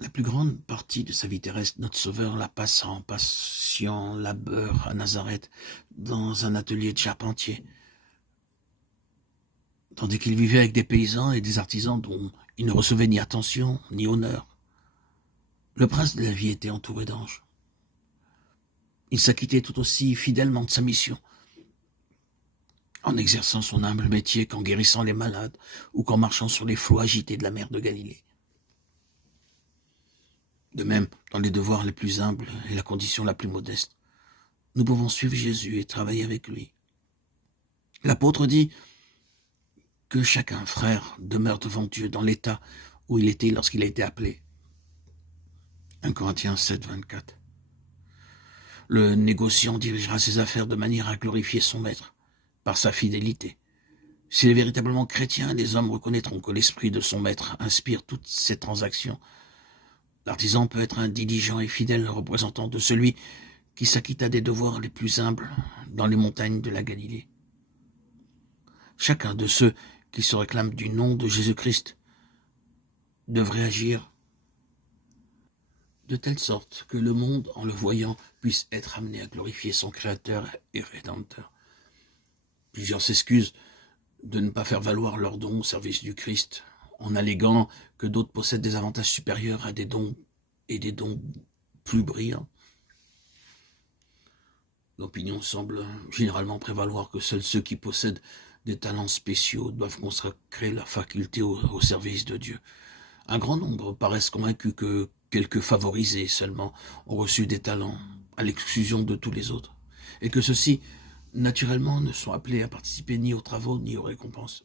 La plus grande partie de sa vie terrestre, notre Sauveur la passa en patient labeur à Nazareth, dans un atelier de charpentier, tandis qu'il vivait avec des paysans et des artisans dont il ne recevait ni attention ni honneur. Le prince de la vie était entouré d'anges. Il s'acquittait tout aussi fidèlement de sa mission, en exerçant son humble métier qu'en guérissant les malades ou qu'en marchant sur les flots agités de la mer de Galilée. De même, dans les devoirs les plus humbles et la condition la plus modeste, nous pouvons suivre Jésus et travailler avec lui. L'apôtre dit que chacun, frère, demeure devant Dieu dans l'état où il était lorsqu'il a été appelé. 1 Corinthiens 7, 24. Le négociant dirigera ses affaires de manière à glorifier son maître par sa fidélité. S'il est véritablement chrétien, les hommes reconnaîtront que l'esprit de son maître inspire toutes ses transactions. L'artisan peut être un diligent et fidèle représentant de celui qui s'acquitta des devoirs les plus humbles dans les montagnes de la Galilée. Chacun de ceux qui se réclament du nom de Jésus-Christ devrait agir de telle sorte que le monde, en le voyant, puisse être amené à glorifier son Créateur et Rédempteur. Plusieurs s'excusent de ne pas faire valoir leurs dons au service du Christ, en alléguant que d'autres possèdent des avantages supérieurs à des dons et des dons plus brillants. L'opinion semble généralement prévaloir que seuls ceux qui possèdent des talents spéciaux doivent consacrer leurs facultés au service de Dieu. Un grand nombre paraissent convaincus que quelques favorisés seulement ont reçu des talents, à l'exclusion de tous les autres, et que ceux-ci, naturellement, ne sont appelés à participer ni aux travaux ni aux récompenses.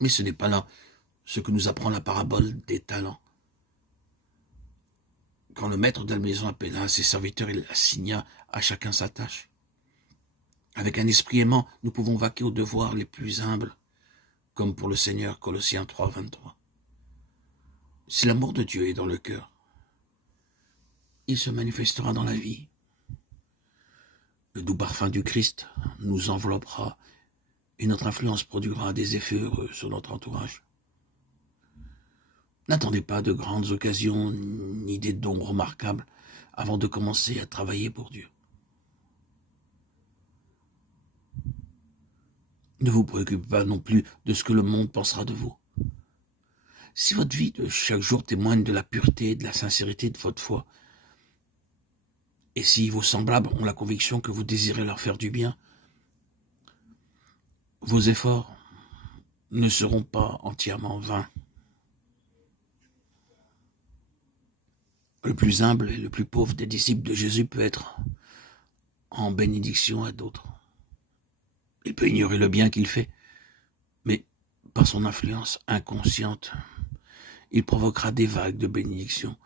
Mais ce n'est pas là ce que nous apprend la parabole des talents. Quand le maître de la maison appela ses serviteurs, il assigna à chacun sa tâche. Avec un esprit aimant, nous pouvons vaquer aux devoirs les plus humbles, comme pour le Seigneur, Colossiens 3, 23. Si l'amour de Dieu est dans le cœur, il se manifestera dans la vie. Le doux parfum du Christ nous enveloppera et notre influence produira des effets heureux sur notre entourage. N'attendez pas de grandes occasions ni des dons remarquables avant de commencer à travailler pour Dieu. Ne vous préoccupez pas non plus de ce que le monde pensera de vous. Si votre vie de chaque jour témoigne de la pureté et de la sincérité de votre foi, et si vos semblables ont la conviction que vous désirez leur faire du bien, vos efforts ne seront pas entièrement vains. Le plus humble et le plus pauvre des disciples de Jésus peut être en bénédiction à d'autres. Il peut ignorer le bien qu'il fait, mais par son influence inconsciente, il provoquera des vagues de bénédiction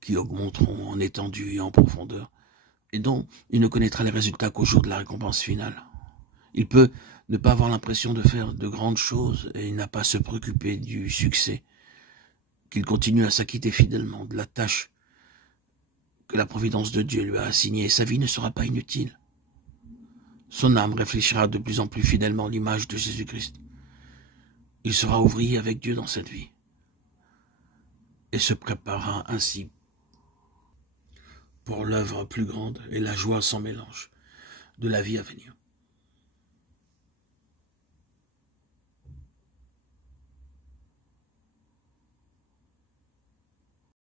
qui augmenteront en étendue et en profondeur, et dont il ne connaîtra les résultats qu'au jour de la récompense finale. Il peut ne pas avoir l'impression de faire de grandes choses et il n'a pas à se préoccuper du succès, qu'il continue à s'acquitter fidèlement de la tâche que la providence de Dieu lui a assignée, et sa vie ne sera pas inutile. Son âme réfléchira de plus en plus fidèlement à l'image de Jésus-Christ. Il sera ouvrier avec Dieu dans cette vie et se préparera ainsi pour l'œuvre plus grande et la joie sans mélange de la vie à venir.